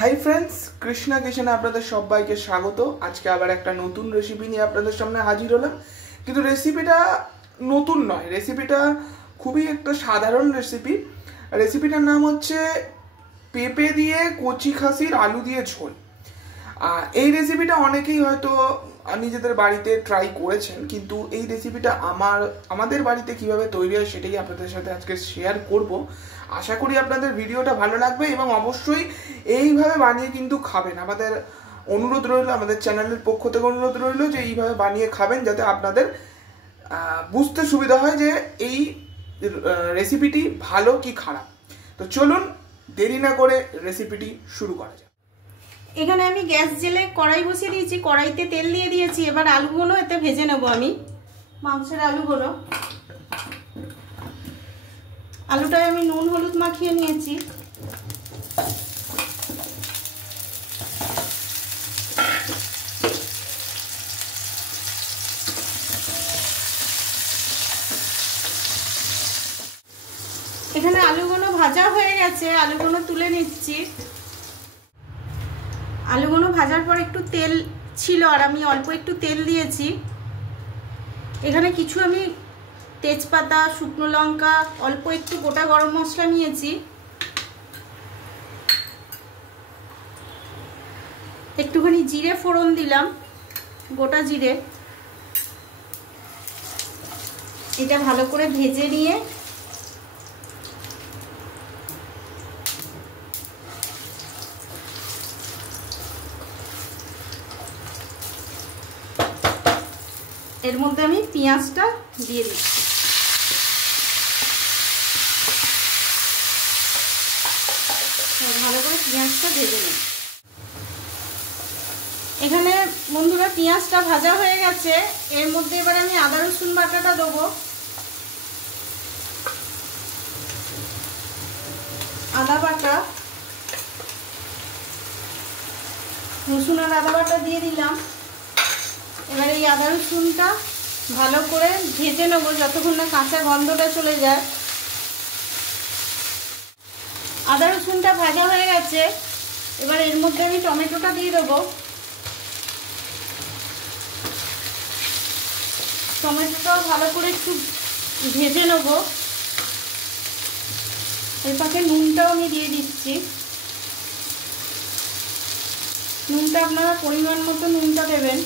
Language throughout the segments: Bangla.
হাই ফ্রেন্ডস, কৃষ্ণা কিচেনে আপনাদের সবাইকে স্বাগত। আজকে আবার একটা নতুন রেসিপি নিয়ে আপনাদের সামনে হাজির হলাম। কিন্তু রেসিপিটা নতুন নয়, রেসিপিটা খুবই একটা সাধারণ রেসিপি। রেসিপিটার নাম হচ্ছে পেঁপে দিয়ে কচি খাসির আলু দিয়ে ঝোল। এই রেসিপিটা অনেকেই হয়তো নিজেদের বাড়িতে ট্রাই করেছেন, কিন্তু এই রেসিপিটা আমাদের বাড়িতে কিভাবে তৈরি হয় সেটাই আপনাদের সাথে আজকে শেয়ার করব। আশা করি আপনাদের ভিডিওটা ভালো লাগবে এবং অবশ্যই এইভাবে বানিয়ে কিন্তু খাবেন। আমাদের অনুরোধ রইল, আমাদের চ্যানেলের পক্ষ থেকে অনুরোধ রইল যে এইভাবে বানিয়ে খাবেন, যাতে আপনাদের বুঝতে সুবিধা হয় যে এই রেসিপিটি ভালো কি খারাপ। তো চলুন দেরি না করে রেসিপিটি শুরু করা যাক। এখানে আমি গ্যাস জেলে কড়াই বসিয়ে দিয়েছি, কড়াইতে তেল দিয়ে দিয়েছি। এবার আলুগুলো এতে ভেজে নেব। আমি মাংসের আলুগুলো, আলুটায় আমি নুন হলুদ মাখিয়ে নিয়েছি। এখানে আলুগুলো ভাজা হয়ে গেছে, আলুগুলো তুলে নিচ্ছি। আলুগুলো ভাজার পর একটু তেল ছিল আর আমি অল্প একটু তেল দিয়েছি। এখানে কিছু আমি তেজপাতা, শুকনো লঙ্কা, অল্প একটু গোটা গরম মশলা নিয়েছি। একটুখানি জিরে ফোড়ন দিলাম, গোটা জিরে। এটা ভালো করে ভেজে নিয়ে এর মধ্যে আমি পেঁয়াজটা দিয়ে দিচ্ছি। ভালো করে পেঁয়াজটা ভেজে নিই। এখানে বন্ধুরা পেঁয়াজটা ভাজা হয়ে গেছে। এর মধ্যে এবার আমি আদা রসুন বাটাটা দেবো। আদা বাটা, রসুন আর আদা বাটা দিয়ে দিলাম। এবার এই আদা রসুনটা ভালো করে ভেজে নেব যতক্ষণ না কাঁচা গন্ধটা চলে যায়। আদা রসুনটা ভাজা হয়ে গেছে। এবার এর মধ্যে আমি টমেটোটা দিয়ে দেবো। টমেটোটাও ভালো করে একটু ভেজে নেব। এর পাশে নুনটাও আমি দিয়ে দিচ্ছি। নুনটা আপনারা পরিমাণ মতো নুনটা দেবেন।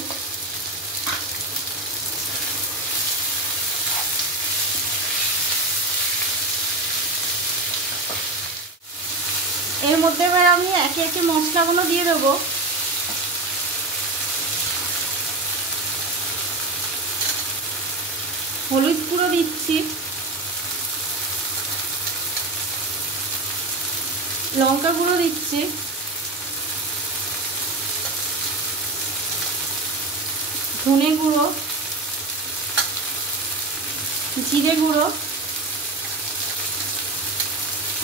এর মধ্যে এবার আমি একে একে মশলাগুলো দিয়ে দেবো। হলুদ গুঁড়ো দিচ্ছি, লঙ্কা গুঁড়ো দিচ্ছি, ধনে গুঁড়ো, জিরে গুঁড়ো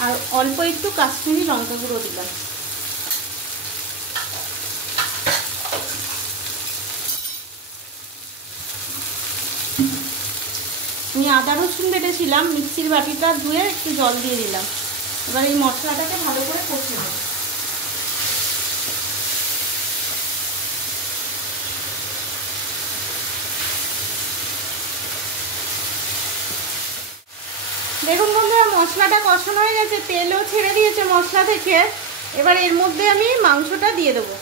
আর অল্প একটু কাশ্মীরি লঙ্কা গুঁড়ো দিলাম। আমি আদা রসুন বেটেছিলাম, মিক্সির বাটিটা ধুয়ে একটু জল দিয়ে দিলাম। এবার এই মশলাটাকে ভালো করে কষে নেব। দেখুন বন্ধুরা, মশলাটা কষানো হয়ে গেছে, তেলও ছেড়ে দিয়েছে মশলা থেকে। এবার এর মধ্যে আমি মাংসটা দিয়ে দেবো।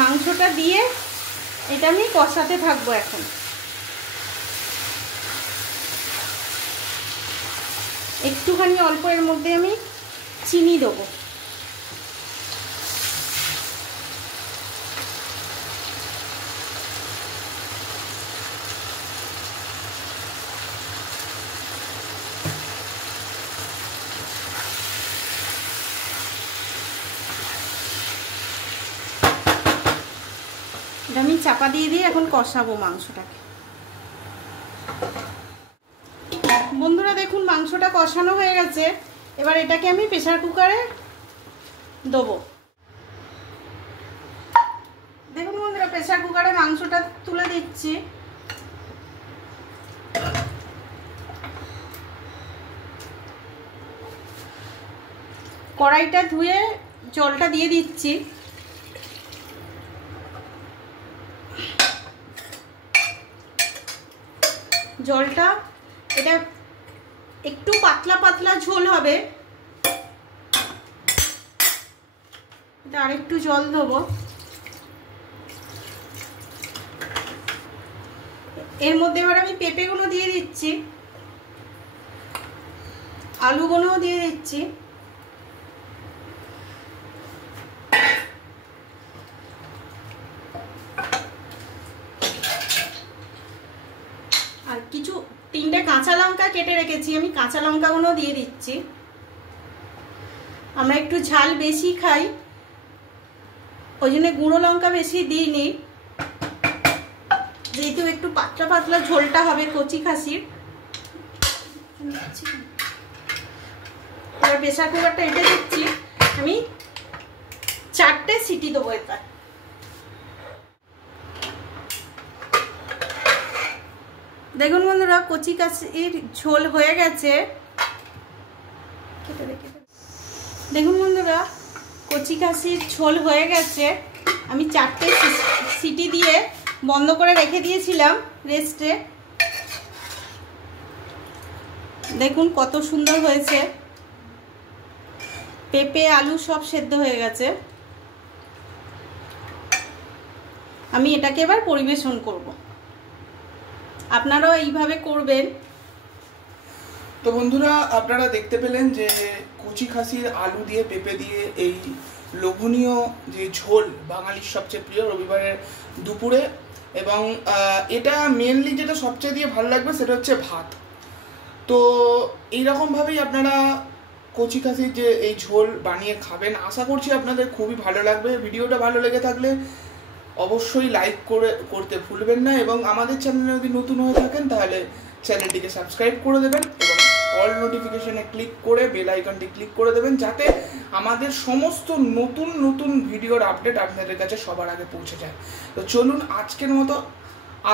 মাংসটা দিয়ে এটা আমি কষাতে থাকবো। এখন একটুখানি অল্প এর মধ্যে আমি চিনি দেবো। এটা আমি চাপা দিয়ে এখন কষাবো মাংসটাকে। বন্ধুরা দেখুন, মাংসটা কষানো হয়ে গেছে। এবার এটাকে আমি প্রেসার কুকারে দেবো। প্রেসার কুকারে মাংসটা তুলে দিচ্ছি। কড়াইটা ধুয়ে জলটা দিয়ে দিচ্ছি। জলটা এটা একটু পাতলা পাতলা ঝোল হবে, এটা আরেকটু জল দেবো। এর মধ্যে এবার আমি পেঁপেগুলো দিয়ে দিচ্ছি, আলুগুলোও দিয়ে দিচ্ছি। আর কিছু 3টে কাঁচা লঙ্কা কেটে রেখেছি, আমি কাঁচা লঙ্কাগুলো দিয়ে দিচ্ছি। আমরা একটু ঝাল বেশি খাই, ওই জন্য গুঁড়ো লঙ্কা বেশি দিইনি, যেহেতু একটু পাতলা পাতলা ঝোলটা হবে কচি খাসির। এবার প্রেসার কুকারটা এটা দিচ্ছি, আমি 4টে সিটি দেবো। এটা দেখুন বন্ধুরা, কচি খাসির ঝোল হয়ে গেছে। দেখুন বন্ধুরা, কচি খাসির ঝোল হয়ে গেছে। আমি 4টে সিটি দিয়ে বন্ধ করে রেখে দিয়েছিলাম রেস্টে। দেখুন কত সুন্দর হয়েছে, পেঁপে আলু সব সেদ্ধ হয়ে গেছে। আমি এটাকে এবার পরিবেশন করব, আপনারাও এইভাবে করবেন। তো বন্ধুরা, আপনারা দেখতে পেলেন যে কচি খাসির আলু দিয়ে পেঁপে দিয়ে এই লোভনীয় যে ঝোল বাঙালির সবচেয়ে প্রিয় রবিবারের দুপুরে। এবং এটা মেনলি যেটা সবচেয়ে দিয়ে ভালো লাগবে সেটা হচ্ছে ভাত। তো এইরকমভাবেই আপনারা কচি খাসির যে এই ঝোল বানিয়ে খাবেন, আশা করছি আপনাদের খুবই ভালো লাগবে। ভিডিওটা ভালো লেগে থাকলে অবশ্যই লাইক করতে ভুলবেন না, এবং আমাদের চ্যানেলে যদি নতুন হয়ে থাকেন তাহলে চ্যানেলটিকে সাবস্ক্রাইব করে দেবেন এবং অল নোটিফিকেশনে ক্লিক করে বেল আইকনটি ক্লিক করে দেবেন, যাতে আমাদের সমস্ত নতুন নতুন ভিডিওর আপডেট আপনাদের কাছে সবার আগে পৌঁছে যায়। তো চলুন, আজকের মতো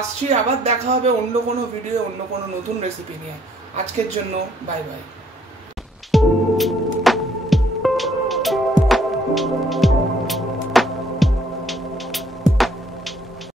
আসছি, আবার দেখা হবে অন্য কোনো ভিডিও, অন্য কোনো নতুন রেসিপি নিয়ে। আজকের জন্য বাই বাই।